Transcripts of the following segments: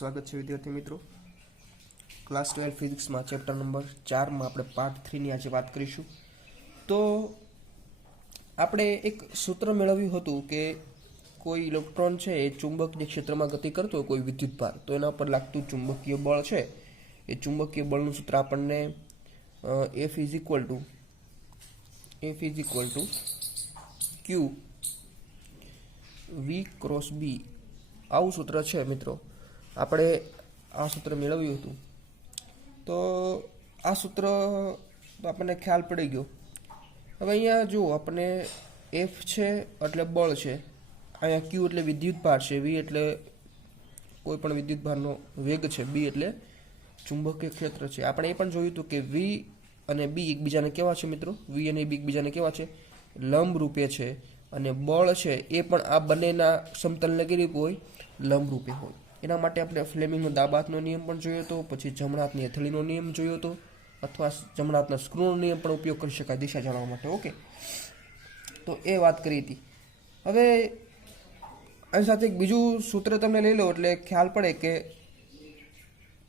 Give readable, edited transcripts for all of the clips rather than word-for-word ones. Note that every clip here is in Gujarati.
स्वागत है विद्यार्थी मित्रों। क्लास 12 फिजिक्स में चैप्टर नंबर 4 में આપણે પાર્ટ 3 ની આજે વાત કરીશું। તો આપણે એક સૂત્ર મેળવ્યું હતું કે કોઈ ઇલેક્ટ્રોન છે એ ચુંબકીય ક્ષેત્રમાં ગતિ કરતો હોય કોઈ વિદ્યુતભાર, તો એના પર લાગતું ચુંબકીય બળ છે એ ચુંબકીય બળનું સૂત્ર આપણને F = Q V × B આવું સૂત્ર છે મિત્રો। આપણે આ સૂત્ર મેળવ્યું હતું તો આ સૂત્ર આપણને ખ્યાલ પડી ગયો। હવે અહીંયા જો આપણે F છે એટલે બળ છે, અહીંયા Q એટલે વિદ્યુતભાર છે, V એટલે કોઈ પણ વિદ્યુતભારનો વેગ છે, B એટલે ચુંબકીય ક્ષેત્ર છે। આપણે એ પણ જોયું હતું કે V અને B એકબીજાને કેવા છે મિત્રો, V અને B એકબીજાને કેવા છે, લંબ રૂપે છે, અને બળ છે એ પણ આ બંનેના સમતલને કેવી રીતે હોય, લંબ રૂપે હોય। એના માટે આપણે ફ્લેમિંગનો દાબાતનો નિયમ પણ જોયો હતો, પછી જમણા હાથની હથેળીનો નિયમ જોયો હતો, અથવા જમણા હાથના સ્ક્રૂનો નિયમ પણ ઉપયોગ કરી શકાય દિશા જાણવા માટે। ઓકે, તો એ વાત કરી હતી। હવે આની સાથે એક બીજું સૂત્ર તમને લઈ લો એટલે ખ્યાલ પડે કે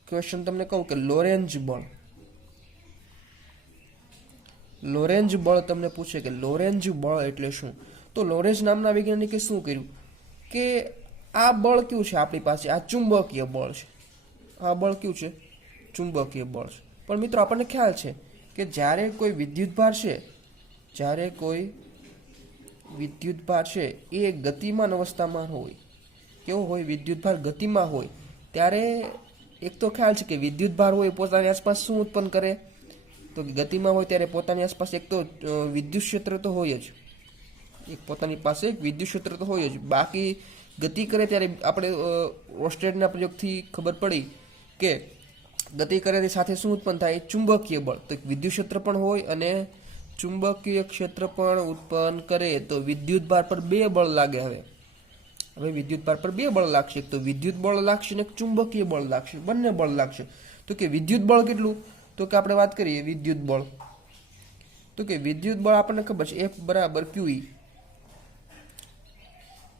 ક્વેશ્ચન તમને કહું કે લોરેન્જ બળ તમને પૂછે કે લોરેન્જ બળ એટલે શું, તો લોરેન્જ નામના વૈજ્ઞાનિકે શું કર્યું કે આ બળ કયું છે આપણી પાસે, આ ચુંબકીય બળ છે, આ બળ કયું છે, ચુંબકીય બળ છે। પણ મિત્રો આપણને ખ્યાલ છે કે જ્યારે કોઈ વિદ્યુતભાર છે એ ગતિમાન અવસ્થામાં હોય, કેવો હોય, વિદ્યુતભાર ગતિમાં હોય ત્યારે એક તો ખ્યાલ છે કે વિદ્યુતભાર હોય પોતાની આસપાસ શું ઉત્પન્ન કરે, તો ગતિમાં હોય ત્યારે પોતાની આસપાસ એક તો વિદ્યુત ક્ષેત્ર તો હોય જ, એક પોતાની પાસે એક વિદ્યુત ક્ષેત્ર તો હોય જ, બાકી ગતિ કરે ત્યારે આપણે ઓસ્ટેડના પ્રયોગથી ખબર પડી કે ગતિ કરે તે સાથે શું ઉત્પન્ન થાય, ચુંબકીય બળ, તો વિદ્યુત ક્ષેત્ર પણ હોય અને ચુંબકીય ક્ષેત્ર પણ ઉત્પન્ન કરે, તો વિદ્યુતભાર પર બે બળ લાગે। હવે વિદ્યુતભાર પર બે બળ લાગશે, તો વિદ્યુત બળ લાગશે ને ચુંબકીય બળ લાગશે, બંને બળ લાગશે। તો કે વિદ્યુત બળ કેટલું, તો કે આપણે વાત કરીએ વિદ્યુત બળ, તો કે વિદ્યુત બળ આપણને ખબર છે F = QE,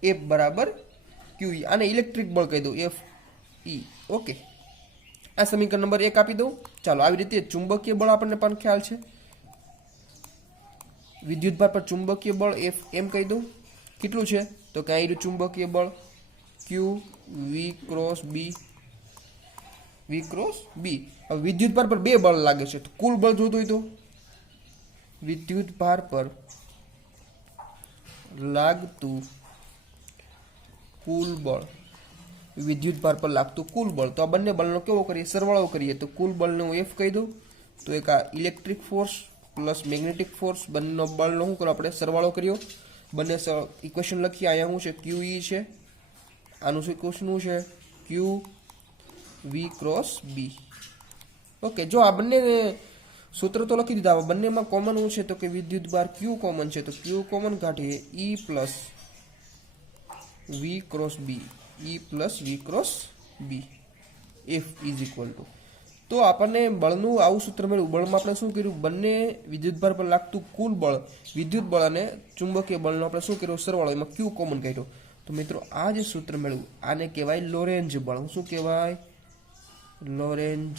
F = QE, આને ઇલેક્ટ્રિક બળ કહી દઉં FE। ઓકે, આ સમીકરણ નંબર 1 આપી દઉં। ચાલો, આવી રીતે ચુંબકીય બળ આપણને પણ ખ્યાલ છે, વિદ્યુતભાર પર ચુંબકીય બળ F એમ કહી દઉં, કેટલું છે, તો કે અહીં ચુંબકીય બળ Q V × B। હવે વિદ્યુતભાર પર બે બળ લાગે છે, તો કુલ બળ જોતું હોય તો વિદ્યુતભાર પર લાગતું કુલ બળ, વિદ્યુતભાર પર લાગતું કુલ બળ, તો આ બંને બળનો કેવો કરીએ, સરવાળો કરીએ, તો કુલ બળને હું F કહી દઉં, તો એક આ electric force plus magnetic force બંનેનો બળનો શું કરો આપણે સરવાળો કર્યો, બંને ઇક્વેશન લખીએ। અહીંયા શું છે, QE છે, આનું શું ઇક્વેશન છે, Q V × B। ઓકે, જો આ બંને સૂત્ર તો લખી દીધા, બંનેમાં કોમન શું છે, તો કે વિદ્યુતભાર Q કોમન છે, તો Q કોમન કાઢીએ, E + V × B, E + V × B, F = તો આપણને બળનું આવું સૂત્ર મળ્યું। બળમાં આપણે શું કર્યું, બંને વિદ્યુતભાર પર લાગતું કુલ બળ, વિદ્યુત બળ અને ચુંબકીય બળનો આપણે શું કર્યું, સરવાળો, એમાં Q કોમન કાઢ્યો। તો મિત્રો આ જે સૂત્ર મળ્યું આને કહેવાય લોરેન્જ બળ। શું કહેવાય, લોરેન્જ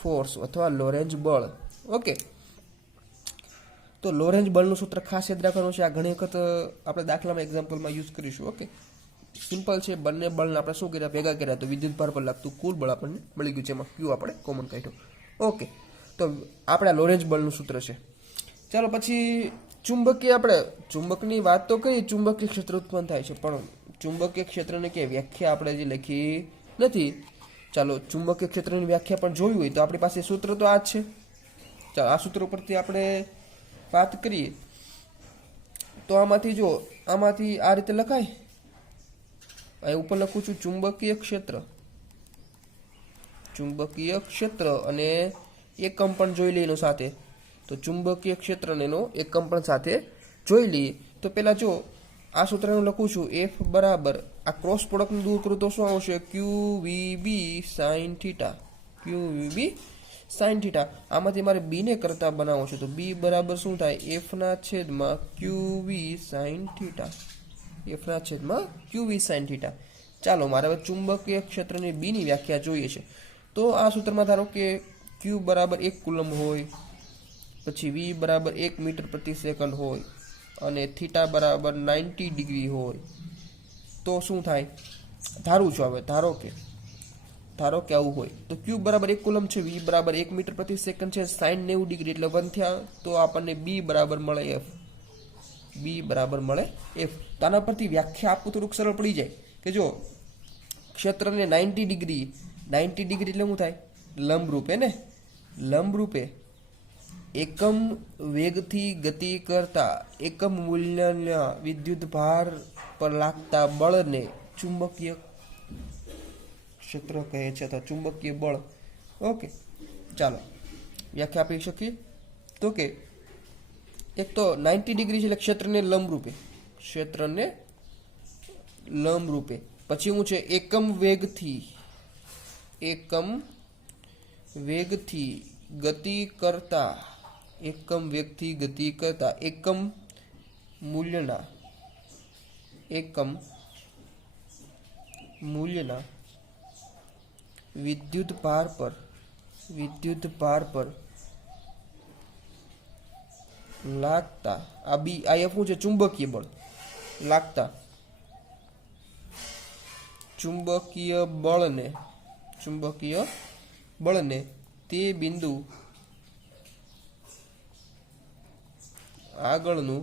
ફોર્સ અથવા લોરેન્જ બળ। ઓકે, તો લોરેન્જ બળનું સૂત્ર ખાસ યાદ રાખવાનું છે, આ ઘણી વખત આપણે દાખલામાં એક્ઝામ્પલમાં યુઝ કરીશું। ઓકે, સિમ્પલ છે, બંને બળને આપણે શું કર્યા, ભેગા કર્યા, તો વિદ્યુતભાર પર લાગતું કુલ બળ આપણને મળી ગયું છે, એમાં Q આપણે કોમન કાઢ્યો। ઓકે, તો આપણે આ લોરેન્જ બળનું સૂત્ર છે। ચાલો પછી ચુંબકની વાત તો કરી, ચુંબકીય ક્ષેત્ર ઉત્પન્ન થાય છે, પણ ચુંબકીય ક્ષેત્રની કે વ્યાખ્યા આપણે જે લખી નથી। ચાલો, ચુંબકીય ક્ષેત્રની વ્યાખ્યા પણ જોવી હોય તો આપણી પાસે સૂત્ર તો આ જ છે। ચાલો, આ સૂત્ર પરથી આપણે વાત કરીએ તો આમાંથી આ રીતે લખાય, અહીં ઉપર લખું છું ચુંબકીય ક્ષેત્ર અને એકમ પણ જોઈ લઈએ એનો સાથે, તો ચુંબકીય ક્ષેત્ર અને એનો એકમ પણ સાથે જોઈ લઈએ। તો પહેલા જો આ સૂત્રનું લખું છું F બરાબર, આ ક્રોસ પ્રોડક્ટને દૂર કરું તો શું આવશે, QVB sin θ। આમાંથી મારે B ને કરતા બનાવવો છે, તો B બરાબર શું થાય, F/QV sin θ। એફના છેદમાં ક્યુ વી સાઇન થીટા. ચાલો મારે હવે ચુંબકીય ક્ષેત્રની બીની વ્યાખ્યા જોઈએ છે. તો આ સૂત્રમાં ધારો કે ક્યુ બરાબર 1 કુલમ હોય, પછી વી બરાબર 1 મીટર પ્રતિ સેકન્ડ હોય અને થીટા બરાબર 90 ડિગ્રી હોય, તો શું થાય? ધારું છું હવે, ધારો કે આવું હોય તો ક્યુ બરાબર 1 કુલમ છે, વી બરાબર 1 મીટર પ્રતિ સેકન્ડ છે, સાઇન 90 ડિગ્રી એટલે 1 થયા, તો આપણને બી બરાબર મળે એફ. બી બરાબર મળે એફ. તો આના પરથી વ્યાખ્યા આપવું થોડુંક સરળ પડી જાય કે જો ક્ષેત્રને 90 ડિગ્રી એટલે શું થાય? લંબરૂપે ને, લંબરૂપે એકમ વેગથી ગતિ કરતા એકમ મૂલ્યના વિદ્યુત ભાર પર લાગતા બળને ચુંબકીય ક્ષેત્ર કહે છે અથવા ચુંબકીય બળ. ઓકે, ચાલો વ્યાખ્યા આપી શકીએ તો કે એક તો 90 ડિગ્રી છે એટલે ક્ષેત્રને લંબરૂપે, પછી શું છે? એકમ વેગથી ગતિ કરતા એકમ મૂલ્યના વિદ્યુત ભાર પર લાગતા આ એફ શું છે? ચુંબકીય બળ. લાગતા ચુંબકીય બળને તે બિંદુ આગળનું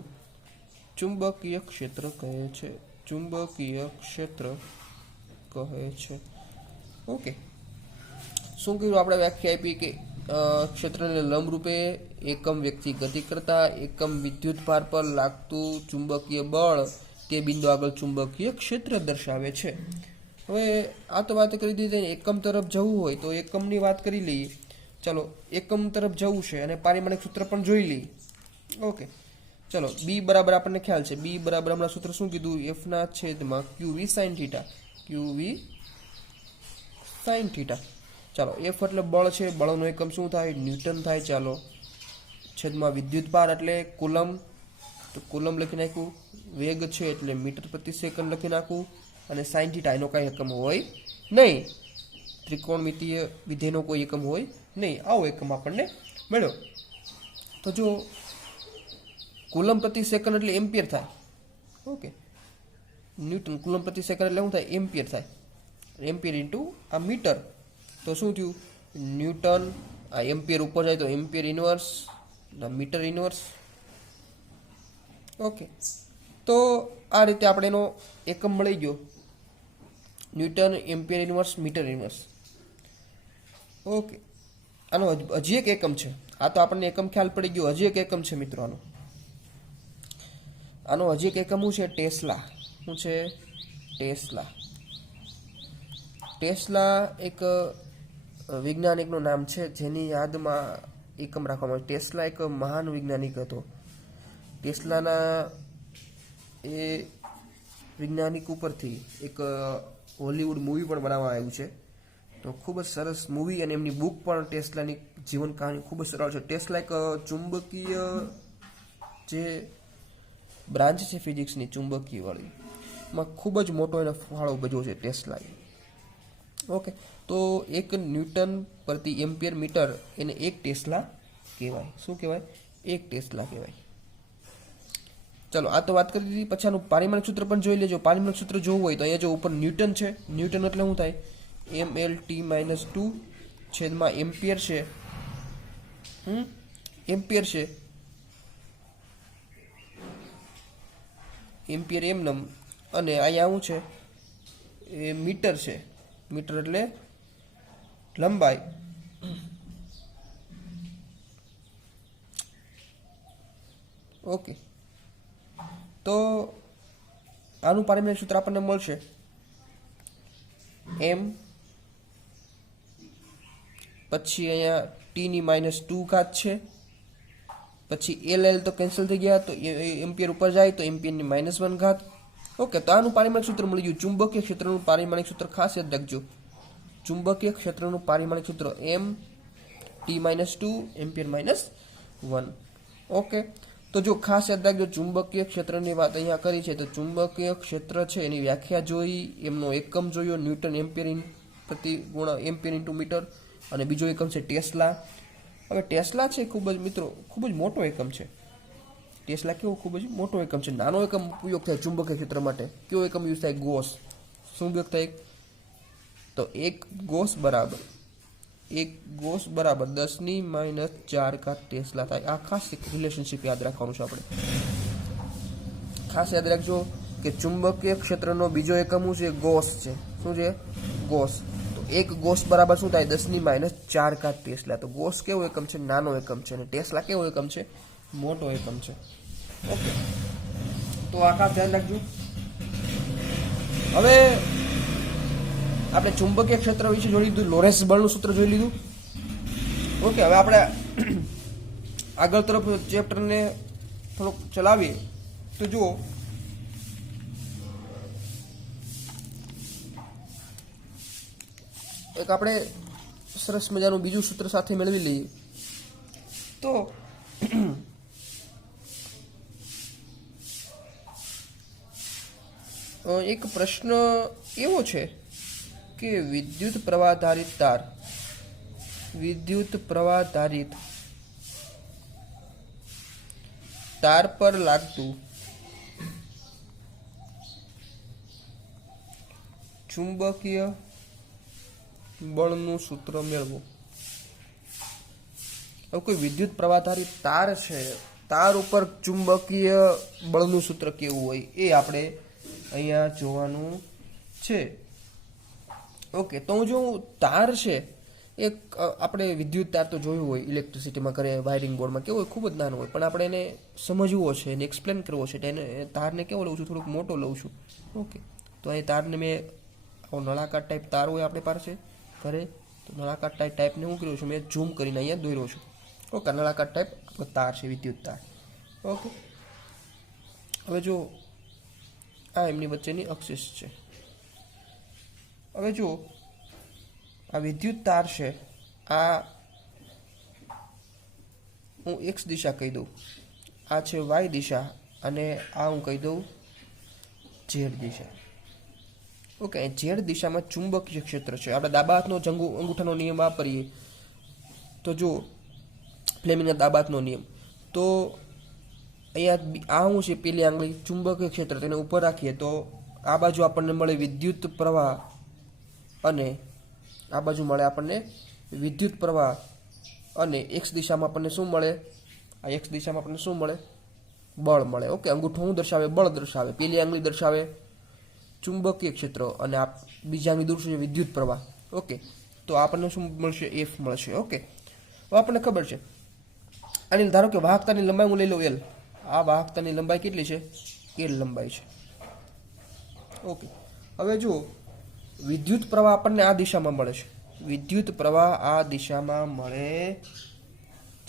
ચુંબકીય ક્ષેત્ર કહે છે. ઓકે, શું કર્યું આપણે? વ્યાખ્યા આપી કે ક્ષેત્રને લંબરૂપે એકમ વેગથી ગતિ કરતા એકમ વિદ્યુત ભાર પર લાગતું ચુંબકીય બળ તે બિંદુ આગળ ચુંબકીય ક્ષેત્ર દર્શાવે છે. હવે આ તો વાત કરી દીધી. એકમ તરફ જવું હોય તો એકમની વાત કરી લઈએ. ચલો, એકમ તરફ જવું છે અને પારિમાણિક સૂત્ર પણ જોઈ લઈએ. ઓકે, ચલો બી બરાબર આપણને ખ્યાલ છે. બી બરાબર હમણાં સૂત્ર શું કીધું? એફના છેદમાં ક્યુ વી સાઇન થીટા. ચાલો, એફ એટલે બળ છે, બળનો એકમ શું થાય? ન્યૂટન થાય. ચાલો, છેદમાં વિદ્યુત ભાર એટલે કુલમ, તો કુલમ લખી નાખ્યું. વેગ છે એટલે મીટર પ્રતિ સેકન્ડ લખી નાખું. અને સાઇન થીટા એનો કાંઈ એકમ હોય નહીં, ત્રિકોણમિતીય વિધેયનો કોઈ એકમ હોય નહીં. આવો એકમ આપણને મળ્યો. તો જો કુલમ પ્રતિ સેકન્ડ એટલે એમ્પિયર થાય. ઓકે, ન્યૂટન કુલમ પ્રતિ સેકન્ડ એટલે શું થાય? એમ્પિયર થાય. એમ્પિયર ઇન્ટુ આ મીટર, તો શું થયું? ન્યૂટન. આ એમ્પિયર ઉપર જાય તો ampere inverse, metre inverse. Okay, તો આ રીતે આપણે એનો એકમ મળી ગયો. Newton, ampere inverse, metre inverse. Okay, આનો હજી એક એકમ છે. આ તો આપણને એકમ ખ્યાલ પડી ગયો. હજી એક એકમ છે મિત્રો આનો હજી એક એકમ શું છે? ટેસ્લા. શું છે? ટેસ્લા એક વૈજ્ઞાનિકનું નામ છે જેની યાદમાં એકમ રાખવામાં આવે. ટેસ્લા એક મહાન વૈજ્ઞાનિક હતો. ટેસ્લાના એ વૈજ્ઞાનિક ઉપરથી એક હોલિવૂડ મૂવી પણ બનાવવામાં આવ્યું છે. તો ખૂબ જ સરસ મૂવી અને એમની બુક પણ ટેસ્લાની જીવન કહાની ખૂબ જ સરળ છે. ટેસ્લા એક ચુંબકીય જે બ્રાન્ચ છે ફિઝિક્સની ચુંબકીય વાળી, માં ખૂબ જ મોટો એનો ફાળો ભજવો છે ટેસ્લાએ. ઓકે, તો 1 ન્યૂટન પ્રતિ એમ્પિયર મીટર એને 1 ટેસ્લા કહેવાય. શું કહેવાય? 1 ટેસ્લા કહેવાય. ચલો, આ તો વાત કરી દીધી. પછી આનું પારિમાણિક સૂત્ર પણ જોઈ લેજો. પારિમાણિક સૂત્ર જોવું હોય તો અહીંયા જો ઉપર ન્યૂટન છે. ન્યૂટન એટલે શું થાય? mlt-2 છેદમાં એમ્પિયર છે. એમ્પિયર એમનમ, અને અહીંયા શું છે? એ મીટર છે. મીટર એટલે લંબાઈ. ઓકે, તો આનું પારિમાણિક સૂત્ર આપણને મળશે m, પછી અહીંયા t-2 છે, પછી ll તો કેન્સલ થઈ ગયા, તો એમ્પિયર ઉપર જાય તો એમ્પિયરની -1. ઓકે, તો આનું પારિમાણિક સૂત્ર મળી ગયું. ચુંબકીય ક્ષેત્રનું પારિમાણિક સૂત્ર ખાસ યાદ રાખજો. ચુંબકીય ક્ષેત્રનું પારિમાણિક સૂત્ર m t-2 એમ્પિયર -1. ઓકે, તો જો ખાસ યાદ રાખજો, ચુંબકીય ક્ષેત્રની વાત અહીંયા કરી છે, તો ચુંબકીય ક્ષેત્ર છે એની વ્યાખ્યા જોઈ, એમનો એકમ જોયો ન્યૂટન એમ્પિયર પ્રતિ ગુણા એમ્પિયર ઇન્ટુ મીટર, અને બીજો એકમ છે ટેસ્લા. હવે ટેસ્લા છે ખૂબ જ મિત્રો ખૂબ જ મોટો એકમ છે. ટેસ્લા કેવો ખૂબ જ મોટો એકમ છે. નાનો એકમ ઉપયોગ થાય ચુંબકીય ક્ષેત્ર માટે. કેવો એકમ યુઝ થાય? ગોસ. શું ઉપયોગ થાય? તો એક ગોસ બરાબર 10⁻⁴ ટેસ્લા થાય. આ ખાસ એક રિલેશનશિપ યાદ રાખવાનું છે આપણે. ખાસ યાદ રાખજો કે ચુંબકીય ક્ષેત્રનો બીજો એકમ શું છે? ગોસ છે. શું છે? ગોસ. તો એક ગોસ બરાબર શું થાય? 10⁻⁴ ટેસ્લા. તો ગોસ કેવો એકમ છે? નાનો એકમ છે. અને ટેસ્લા કેવો એકમ છે? મોટો એકમ છે. ઓકે, તો આ ખાસ ધ્યાન રાખજો. હવે આપણે ચુંબકીય ક્ષેત્ર વિશે જોઈ લીધું, લોરેન્ટ્ઝ બળનું સૂત્ર જોઈ લીધું. ઓકે, હવે આપણે આગળ તરફ ચેપ્ટરને થોડુંક ચલાવીએ. તો જુઓ, એક આપણે સરસ મજાનું બીજું સૂત્ર સાથે મેળવી લઈએ. તો એક પ્રશ્ન એવો છે કે વિદ્યુત પ્રવાહધારિત તાર પર લાગતું ચુંબકીય બળનું સૂત્ર મેળવો. હવે કોઈ વિદ્યુત પ્રવાહધારિત તાર છે, તાર ઉપર ચુંબકીય બળનું સૂત્ર કેવું હોય એ આપણે અહીંયા જોવાનું છે. ઓકે, તો હું જો તાર છે, એક આપણે વિદ્યુત તાર તો જોયું હોય ઇલેક્ટ્રિસિટીમાં કરે, વાયરિંગ બોર્ડમાં કેવું હોય, ખૂબ જ નાનું હોય, પણ આપણે એને સમજવો છે, એને એક્સપ્લેન કરવો છે, એને તારને કેવો લઉં છું? થોડુંક મોટો લઉં છું. ઓકે, તો અહીં તારને મેં નળાકાર ટાઈપ તાર હોય આપણી પાસે ઘરે, તો નળાકાર ટાઈપને હું કર્યું છું? મેં ઝૂમ કરીને અહીંયા દોર્યો છું. ઓકે, નળાકાર ટાઈપ આપણો તાર છે, વિદ્યુત તાર. ઓકે, હવે જો આ એમની વચ્ચેની અક્ષિસ છે. હવે જો આ વિદ્યુત તાર છે, આ હું એક્સ દિશા કહી દઉં, આ છે વાય દિશા, અને આ હું કહી દઉં ઝેડ દિશા. ઓકે, ઝેડ દિશામાં ચુંબકીય ક્ષેત્ર છે. આપણે ડાબા હાથનો અંગૂઠાનો નિયમ વાપરીએ તો જો ફ્લેમિંગના ડાબા હાથનો નિયમ, તો અહીંયા આ શું છે? પેલી આંગળી ચુંબકીય ક્ષેત્ર, તેને ઉપર રાખીએ તો આ બાજુ આપણને મળે વિદ્યુત પ્રવાહ, અને આ બાજુ મળે આપણને વિદ્યુત પ્રવાહ, અને એક્સ દિશામાં આપણને શું મળે? આ એક્સ દિશામાં આપણને શું મળે? બળ મળે. ઓકે, અંગૂઠો શું દર્શાવે? બળ દર્શાવે. પેલી આંગળી દર્શાવે ચુંબકીય ક્ષેત્ર, અને આ બીજી આંગળી દર્શાવે વિદ્યુત પ્રવાહ. ઓકે, તો આપણને શું મળશે? એફ મળશે. ઓકે, તો આપણને ખબર છે. અને ધારો કે વાહકતાની લંબાઈ હું લઈ લઉં એલ. આ વાહકતાની લંબાઈ કેટલી છે? એલ લંબાઈ છે. ઓકે, હવે જુઓ, વિદ્યુત પ્રવાહ આપણને આ દિશામાં મળે છે. વિદ્યુત પ્રવાહ આ દિશામાં મળે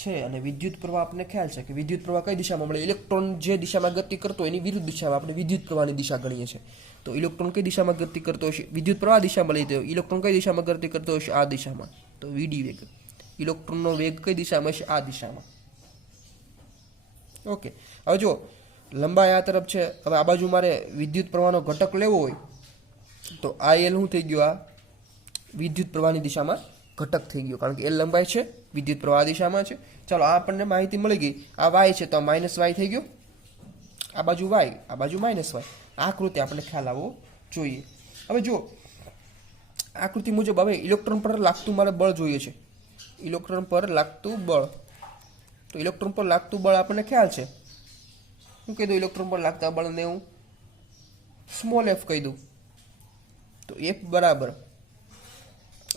છે, અને વિદ્યુત પ્રવાહ આપણને ખ્યાલ છે કે વિદ્યુત પ્રવાહ કઈ દિશામાં મળે? ઇલેક્ટ્રોન જે દિશામાં ગતિ કરતો હોય એની વિરુદ્ધ દિશામાં આપણે વિદ્યુત પ્રવાહની દિશા ગણીએ છીએ. તો ઇલેક્ટ્રોન કઈ દિશામાં ગતિ કરતો હશે? વિદ્યુત પ્રવાહ દિશામાં લઈ જાય. ઇલેક્ટ્રોન કઈ દિશામાં ગતિ કરતો હશે? આ દિશામાં. તો વીડી વેગ, ઇલેક્ટ્રોનનો વેગ કઈ દિશામાં હશે? આ દિશામાં. ઓકે, હવે જો લંબાઈ આ તરફ છે. હવે આ બાજુ મારે વિદ્યુત પ્રવાહનો ઘટક લેવો હોય તો આ એલ શું થઈ ગયું? આ વિદ્યુત પ્રવાહની દિશામાં ઘટક થઈ ગયો, કારણ કે એલ લંબાઈ છે, વિદ્યુત પ્રવાહ દિશામાં છે. ચાલો, આ આપણને માહિતી મળી ગઈ. આ વાય છે તો માઇનસ વાય થઈ ગયો, આ બાજુ વાય, આ બાજુ માઇનસ વાય. આકૃતિ આપણને ખ્યાલ આવવો જોઈએ. હવે જો આકૃતિ મુજબ હવે ઇલેક્ટ્રોન પર લાગતું મારે બળ જોઈએ છે. ઇલેક્ટ્રોન પર લાગતું બળ, તો ઇલેક્ટ્રોન પર લાગતું બળ આપણને ખ્યાલ છે. હું કહી દઉં ઇલેક્ટ્રોન પર લાગતા બળને હું સ્મોલ એફ કહી દઉં. તો એફ બરાબર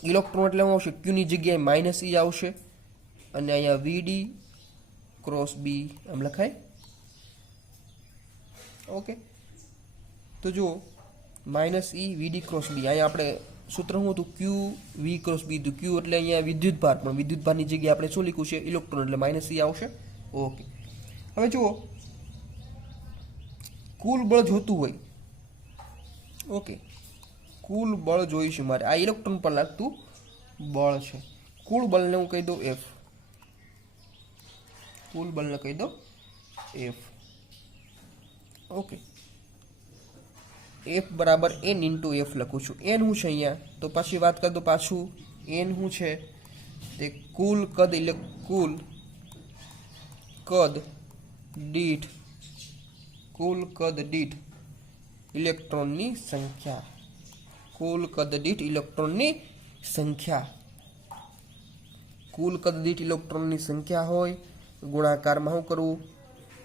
ઇલેક્ટ્રોન એટલે શું આવશે? ક્યુની જગ્યાએ માઇનસ ઈ આવશે, અને અહીંયા વીડી ક્રોસ બી એમ લખાય. ઓકે, તો જુઓ માઇનસ ઈ વીડી ક્રોસ બી. અહીંયા આપણે સૂત્ર શું હતું? ક્યુ વી ક્રોસ બી હતું. ક્યુ એટલે અહીંયા વિદ્યુત ભાર, પણ વિદ્યુત ભારની જગ્યાએ આપણે શું લખ્યું છે? ઇલેક્ટ્રોન, એટલે માઇનસ ઈ આવશે. ઓકે, હવે જુઓ કુલ બળ જોતું હોય. ઓકે, કુલ બળ જોઈશું મારે. આ ઇલેક્ટ્રોન પર લાગતું બળ છે. કુલ બળને હું કહી દઉં એફ. કુલ બળને કહી દઉં એફ. ઓકે, એફ બરાબર એન ઇન્ટુ એફ લખું છું. એન શું છે અહીંયા? તો પાછી વાત કરી દો. પાછું એન શું છે? તે કુલ કદ દીઠ ઇલેક્ટ્રોનની સંખ્યા. કુલ કદ દીઠ ઇલેક્ટ્રોનની સંખ્યા હોય ગુણાકારમાં શું કરવું?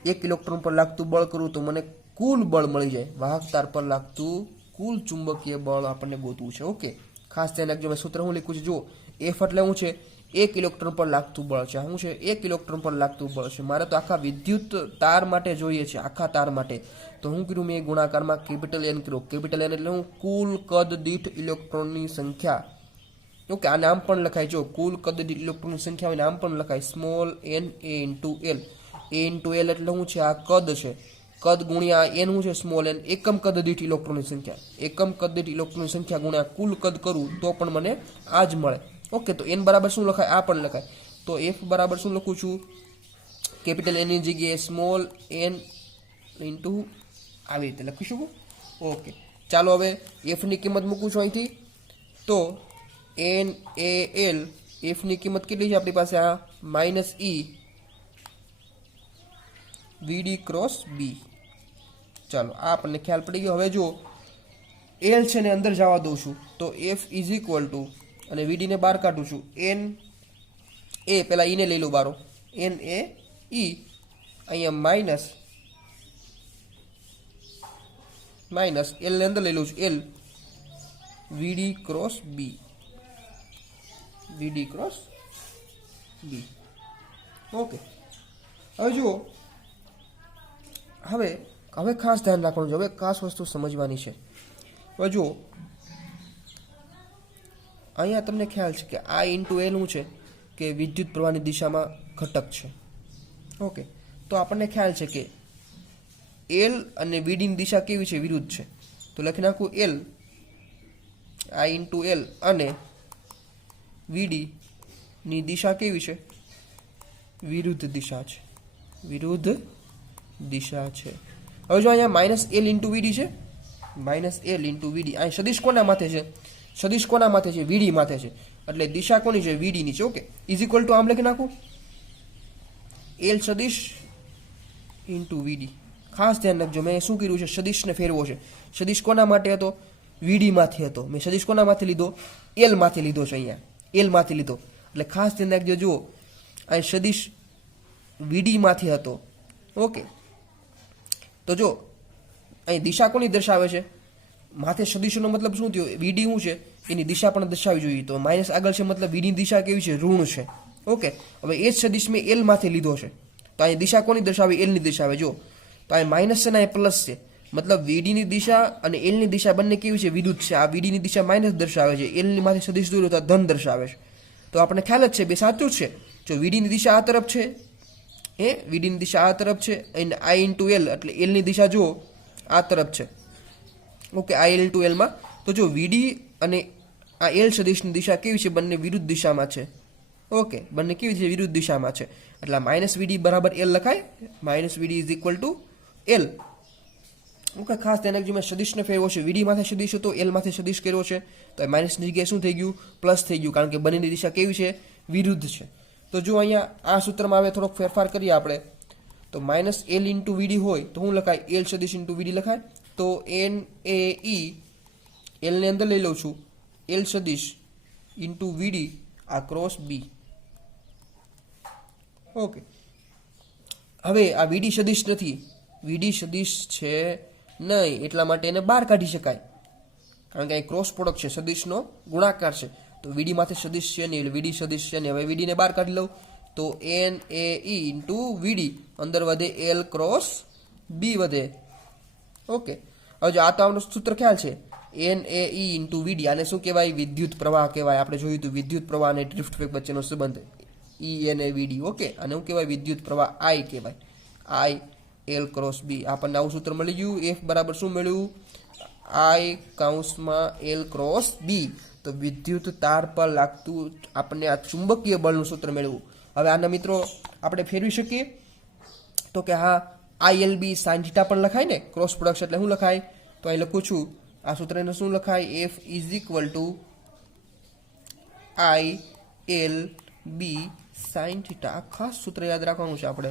1 ઇલેક્ટ્રોન પર લાગતું બળ કરવું તો મને કુલ બળ મળી જાય. વાહક તાર પર લાગતું કુલ ચુંબકીય બળ આપણને ગોતવું છે. ઓકે, ખાસ ધ્યાન રાખજો. મેં સૂત્ર શું લખ્યું છે? જુઓ, એફ એટલે શું છે? 1 ઇલેક્ટ્રોન પર લાગતું બળ છે. શું છે? 1 ઇલેક્ટ્રોન પર લાગતું બળ છે. મારે તો આખા વિદ્યુત તાર માટે જોઈએ છે, આખા તાર માટે. તો હું કર્યું? મેં ગુણાકારમાં કેપિટલ એન કર્યો. કેપિટલ એન એટલે હું કુલ કદ દીઠ ઇલેક્ટ્રોનની સંખ્યા. ઓકે, આને આમ પણ લખાય. જો કુલ કદ દીઠ ઇલેક્ટ્રોનની સંખ્યા હોય આમ પણ લખાય, સ્મોલ એન એ ઇન્ટુ એલ. એ ઇન્ટુ એલ એટલે શું છે? આ કદ છે. કદ ગુણ્યા એન શું છે? Small n. એકમ કદ દીઠ ઇલેક્ટ્રોનની સંખ્યા. એકમ કદ દીઠ ઇલેક્ટ્રોનની સંખ્યા ગુણ્યા કુલ કદ કરું તો પણ મને આ જ મળે. ઓકે, તો એન બરાબર શું લખાય? આ પણ લખાય. તો એફ બરાબર શું લખું છું? કેપિટલ એનની જગ્યાએ સ્મોલ એન ઇન્ટુ આવી રીતે લખી શકું. ઓકે, ચાલો હવે એફની કિંમત મૂકું છું અહીંથી. તો એન એ એલ, એફની કિંમત કેટલી છે આપણી પાસે? આ માઇનસ ઈ વીડી ક્રોસ બી. ચાલો, આ આપણને ખ્યાલ પડી ગયો. હવે જો એલ છે ને અંદર જવા દઉં છું તો એફ ઇઝ ઇક્વલ ટુ, અને વીડીને બહાર કાઢું છું, એન એ, પેલા ઈને લઈ લો બારો, એન એ ઈ, અહીંયા માઇનસ એલ ને અંદર લઈ લઉં છું, એલ વીડી ક્રોસ બી. ઓકે, હવે જુઓ, હવે ખાસ ધ્યાન રાખવાનું છે. હવે ખાસ વસ્તુ સમજવાની છે. હવે જુઓ, અહીંયા તમને ખ્યાલ છે કે આ ઇન્ટુ એલ શું છે? કે વિદ્યુત પ્રવાહની દિશામાં ઘટક છે. ઓકે, તો આપણને ખ્યાલ છે કે એલ અને વીડીની દિશા કેવી છે? વિરુદ્ધ છે. તો લખી નાખું એલ, આ ઇન્ટુ એલ, અને વીડીની દિશા કેવી છે? વિરુદ્ધ દિશા છે. હવે જો અહીંયા માઇનસ એલ ઇન્ટુ વીડી છે, અહીં સદિશ કોના માથે છે? વીડી માથે છે. એટલે દિશા કોની છે? વીડીની છે. ઓકે, ઇઝ ઇક્વલ ટુ આમ લખી નાખું, એલ સદિશ ઇન્ટુ વીડી. ખાસ ધ્યાન રાખજો, મેં શું કર્યું છે? સદિશને ફેરવો છે. સદિશ કોના માટે હતો? વીડી માંથી હતો. મેં સદિશ કોના માંથી લીધો? એલ માંથી લીધો છે. અહીંયા એલ માંથી લીધો. એટલે ખાસ ધ્યાન રાખજો. જુઓ, અહીં સદિશ વીડી માંથી હતો. ઓકે, તો જો અહીં દિશા કોની દર્શાવે છે? માથે સદિશોનો મતલબ શું થયો? વીડી શું છે? એની દિશા પણ દર્શાવવી જોઈએ. તો માઇનસ આગળ છે, મતલબ વીડીની દિશા કેવી છે? ઋણ છે. ઓકે, હવે એ જ સદિશ મેં એલ માંથી લીધો છે. તો અહીં દિશા કોની દર્શાવે? એલની દર્શાવે. જો, તો અહીં માઇનસ છે ને અહીં પ્લસ છે. મતલબ વીડીની દિશા અને એલની દિશા બંને કેવી છે? વિરુદ્ધ છે. આ વીડીની દિશા માઇનસ દર્શાવે છે, એલની માથે સદિશ દોર્યો તો ધન દર્શાવે છે. તો આપણને ખ્યાલ જ છે, બે સાચું જ છે. જો વીડીની દિશા આ તરફ છે, વીડીની દિશા આ તરફ છે, અને આઈ ઇન્ટુ એલ એટલે એલની દિશા જુઓ આ તરફ છે. ઓકે, આ એલ ઇન્ટુ એલમાં. તો જો વીડી અને આ એલ સદિશની દિશા કેવી છે? બંને વિરુદ્ધ દિશામાં છે. ઓકે, બંને કેવી છે? વિરુદ્ધ દિશામાં છે. એટલે માઇનસ વીડી બરાબર એલ લખાય. Minus VD is equal to L. Okay, ખાસ ધ્યાન રાખજો, મેં સદિશને ફેરવો છે. વીડી માથે સદિશ હતો, એલ માથે સદિશ કર્યો છે. તો માઇનસની જગ્યાએ શું થઈ ગયું? પ્લસ થઈ ગયું, કારણ કે બંનેની દિશા કેવી છે? વિરુદ્ધ છે. તો જો અહીંયા આ સૂત્રમાં હવે થોડોક ફેરફાર કરીએ આપણે. તો માઇનસ એલ ઇન્ટુ વીડી હોય તો શું લખાય? એલ સદિશ ઇન્ટુ વીડી લખાય. તો એન એ ઈ, એલને અંદર લઈ લઉં છું, એલ સદિશ ઇન્ટુ વીડી, આ ક્રોસ બી. ઓકે, હવે આ વીડી સદિશ નથી, વીડી સદિશ છે નહીં, એટલા માટે એને બહાર કાઢી શકાય, કારણ કે અહીં ક્રોસ પ્રોડક્ટ છે, સદિશનો ગુણાકાર છે. તો વીડી માથે સદિશ છે નહીં, એટલે વીડી સદિશ છે નહીં. હવે વીડીને બહાર કાઢી લઉં તો એન એ ઈ ઇન્ટુ વીડી, અંદર વધે એલ ક્રોસ બી વધે. ઓકે, હવે જો આ તો આપણું સૂત્ર ખ્યાલ છે, એન એ ઈ ઇન્ટુ વીડી. આને શું કહેવાય? વિદ્યુત પ્રવાહ કહેવાય. આપણે જોયું હતું વિદ્યુત પ્રવાહ અને ડ્રિફ્ટ વેગ વચ્ચેનો સંબંધ, ઈ એન એ વીડી. ઓકે, આને શું કહેવાય? વિદ્યુત પ્રવાહ આઈ કહેવાય. I L cross B. આપણને આવું સૂત્ર મળી ગયું. એફ બરાબર શું મળ્યું? આઈ કૌંસમાં એલ ક્રોસ બી. તો વિદ્યુત તાર પર લાગતું આપણને આ ચુંબકીય બળનું સૂત્ર મેળવ્યું. હવે આના મિત્રો આપણે ફેરવી શકીએ? તો કે હા, ILB sin θ પણ લખાય ને, ક્રોસ પ્રોડક્ટ એટલે શું લખાય? તો અહીં લખું છું આ સૂત્રને શું લખાય? F is equal to ILB sin θ. આ ખાસ સૂત્ર યાદ રાખવાનું છે આપણે.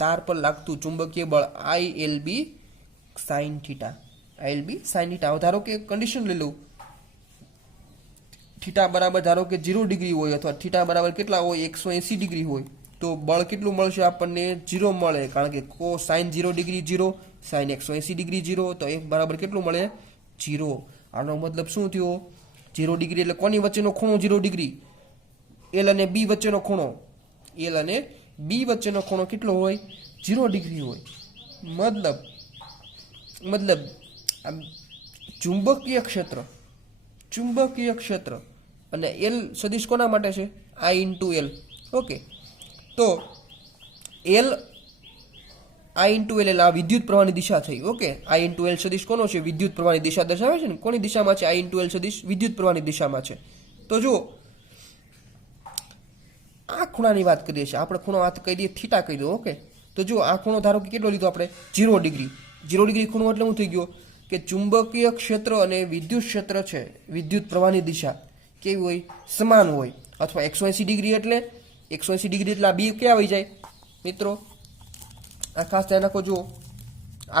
તાર પર લાગતું ચુંબકીય બળ ILB sin θ. ILB sin θ. ધારો કે કન્ડિશન લઈ લઉં, થીટા બરાબર ધારો કે 0 ડિગ્રી હોય અથવા થીટા બરાબર કેટલા હોય? 180 ડિગ્રી હોય, તો બળ કેટલું મળશે આપણને? 0 મળે, કારણ કે સાઇન 0 ડિગ્રી 0, સાઇન 180 ડિગ્રી 0, તો F બરાબર કેટલું મળે? 0. આનો મતલબ શું થયો? 0 ડિગ્રી એટલે કોની વચ્ચેનો ખૂણો 0 ડિગ્રી? L અને B વચ્ચેનો ખૂણો. L અને B વચ્ચેનો ખૂણો કેટલો હોય? 0 ડિગ્રી હોય. મતલબ ચુંબકીય ક્ષેત્ર અને L સદિશ કોના માટે છે? I into L. ઓકે, તો L I ઇન્ટુ L એટલે આ વિદ્યુત પ્રવાહની દિશા થઈ. ઓકે, I ઇન્ટુ L સદિશ કોનો છે? વિદ્યુત પ્રવાહની દિશા દર્શાવે છે ને. કોની દિશામાં છે? I ઇન્ટુ L સદિશ વિદ્યુત પ્રવાહની દિશામાં છે. તો જુઓ, આ ખૂણાની વાત કરીએ છીએ આપણે. ખૂણો આ કહી દઈએ, થીટા કહી દો. ઓકે, તો જુઓ આ ખૂણો ધારો કે કેટલો લીધો આપણે? 0 ડિગ્રી. 0 ડિગ્રી ખૂણો એટલે શું થઈ ગયો? કે ચુંબકીય ક્ષેત્ર અને વિદ્યુત ક્ષેત્ર છે, વિદ્યુત પ્રવાહની દિશા કેવી હોય? સમાન હોય. અથવા 180 ડિગ્રી એટલે 180 ડિગ્રી એટલે આ બી ક્યાં આવી જાય મિત્રો? આ ખાસ ધ્યાન રાખો. જુઓ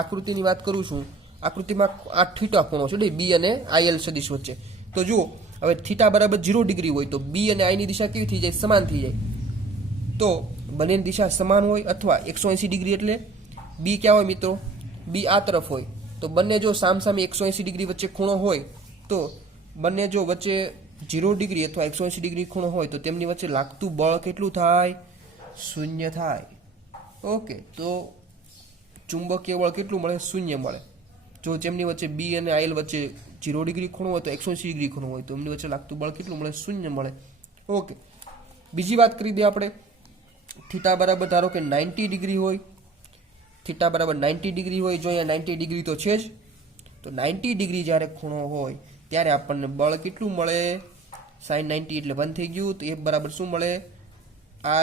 આકૃતિની વાત કરું છું, આકૃતિમાં આ થીટા ખૂણો છે બી અને IL સદિશ વચ્ચે. તો જુઓ હવે થીટા બરાબર 0 ડિગ્રી હોય તો બી અને આઈની દિશા કેવી થઈ જાય? સમાન થઈ જાય. તો બંનેની દિશા સમાન હોય અથવા 180 ડિગ્રી એટલે બી ક્યાં હોય મિત્રો? બી આ તરફ હોય. તો બંને જો સામસામે 180 ડિગ્રી વચ્ચે ખૂણો હોય તો બંને જો વચ્ચે 0 ડિગ્રી અથવા 180 ડિગ્રી ખૂણો હોય તો તેમની વચ્ચે લાગતું બળ કેટલું થાય? 0 થાય. ઓકે, તો ચુંબકીય બળ કેટલું મળે? 0 મળે. જો તેમની વચ્ચે બી અને IL વચ્ચે 0 ડિગ્રી ખૂણો હોય તો 180 ડિગ્રી ખૂણો હોય તો એમની વચ્ચે લાગતું બળ કેટલું મળે? 0 મળે. ઓકે, બીજી વાત કરી દઈએ આપણે. થીટા બરાબર ધારો કે 90 ડિગ્રી હોય, થીટા બરાબર 90 ડિગ્રી હોય. જો અહીંયા 90 ડિગ્રી તો છે જ, તો 90 ડિગ્રી જ્યારે ખૂણો હોય ત્યારે આપણને બળ કેટલું મળે? sin 90 એટલે 1 થઈ ગયું. તો F બરાબર શું મળે?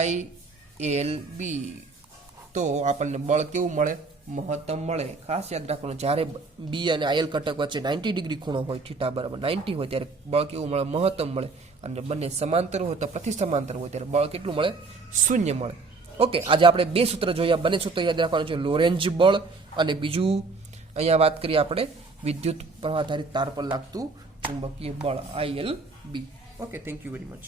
ILB. તો આપણને બળ કેવું મળે? મહત્તમ મળે. ખાસ યાદ રાખવાનું, જ્યારે બી અને IL ઘટક વચ્ચે 90 ડિગ્રી ખૂણો હોય, થીટા બરાબર 90 હોય ત્યારે બળ કેવું મળે? મહત્તમ મળે. અને બંને સમાંતર હોય તો પ્રતિ સમાંતર હોય ત્યારે બળ કેટલું મળે? 0 મળે. ઓકે, આજે આપણે 2 સૂત્ર જોયા. બંને સૂત્ર યાદ રાખવાનું છે, લોરેન્જ બળ અને બીજું અહીંયા વાત કરીએ આપણે વિદ્યુત પ્રવાહ આધારિત તાર પર લાગતું ચુંબકીય બળ ILB. Okay, thank you very much.